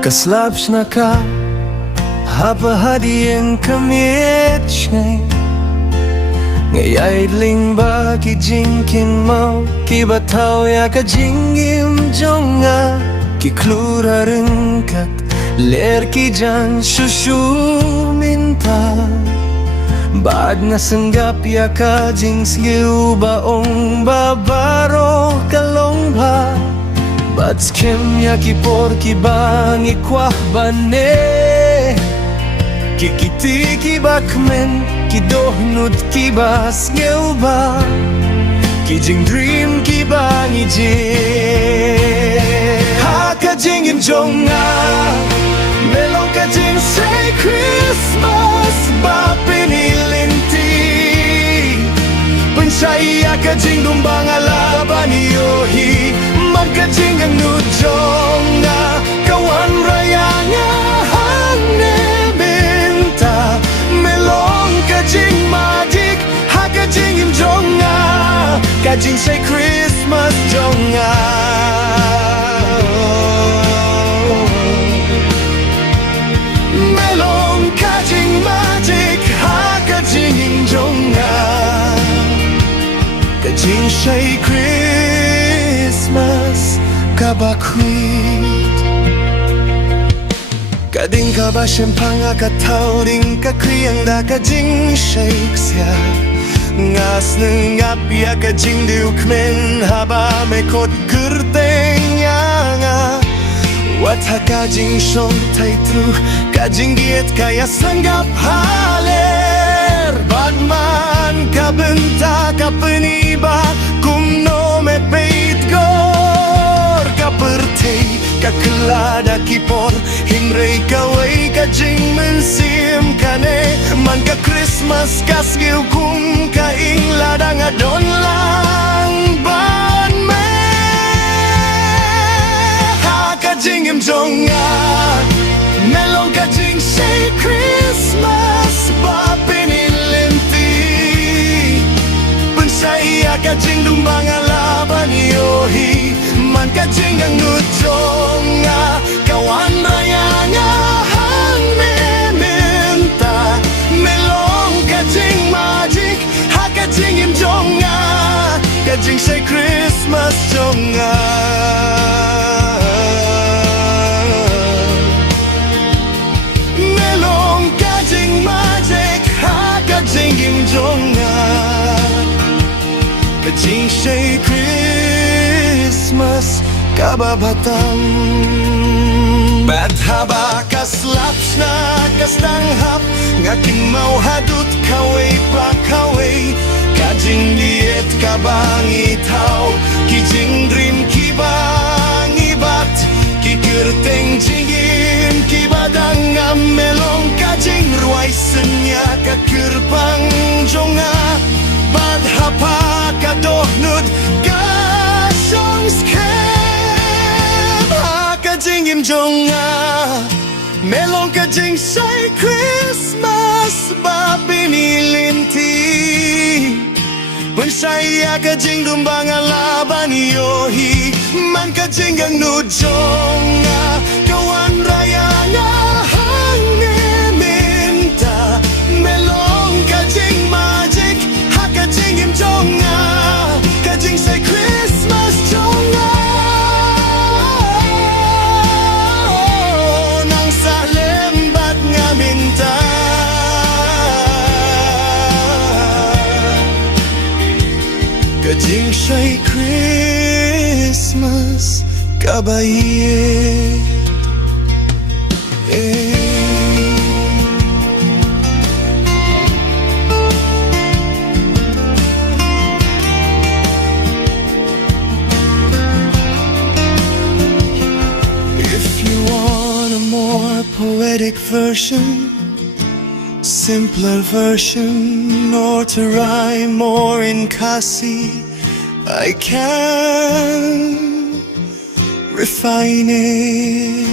Kaslapsna ka Hapahadian kamiet shay Ngayaidling ba kijingkin mo Kibataw ya ka jingim jonga Kiklura rin kat ler ki jan sushuminta Baad nga sanggap ya ka jing siu baong babaro kalong ba Bats kem ya ki por ki bang ikwah bane Kikiti ki bakmen ki dohnut ki bas ngeu ba Ki jing dream ki bang ije Ha ka jing im jonga Melong ka jing say Christmas ba pinilinti Pensaya ka jing dumbang alaban yohi Magkajing ang nujong nga Kawan raya nga hanebinta Melong kajing magic Hakajing imjong nga Kajing say Christmas jong nga Melong kajing magic Hakajing imjong nga Kajing say Christmas kabakwit Kading ka ba siyang pangakataw Ding kakriyang da kajing shake siya Ngas ng apya kajing diukmen Haba may kot kurteng nga Wata kajing shong tay tru Kajing giet kaya sanggap haler Badman kabenta kapeniba Kumno me peit gor Kapertay kakelada kipor Himrei kawai kajing mensim kane Man ka Christmas kasgiu kum kaing ladang adon lang ban me Ha kajing imjonga Melong kajing say Christmas ba pinilinti Pensaya kajing dumbang alaban yohi Man kajing ang nujong nga Kawan raya nga hang meminta Melong kajing magic Ha kajing imjong nga Kajing say Christmas jong nga Melong kajing magic Ha kajing imjong nga Kajing say Christmas kababatang Bat haba kaslaps na kastanghap Ngaking mauhadut kaway pa kaway Kajing diet kabang itaw Kijing dream kibang ibat Kikirteng jingin kibadang melong Kajing ruay senya kakirpang jonga Bad hapa kadohnut Gasyong skem Hakajing imjonga Melong kajing say Christmas ba pinilinti Pensaya kajing dumbang alaban yohi Man kajing ang nujong nga Kawan raya nga hang neminta Melong kajing magic Hakajing imjong nga Kajing say Christmas jong nga Nang sa lembat nga minta Kajing say Christmas kabayet Poetic version, simpler version, or to rhyme more in Kasi, I can refine it.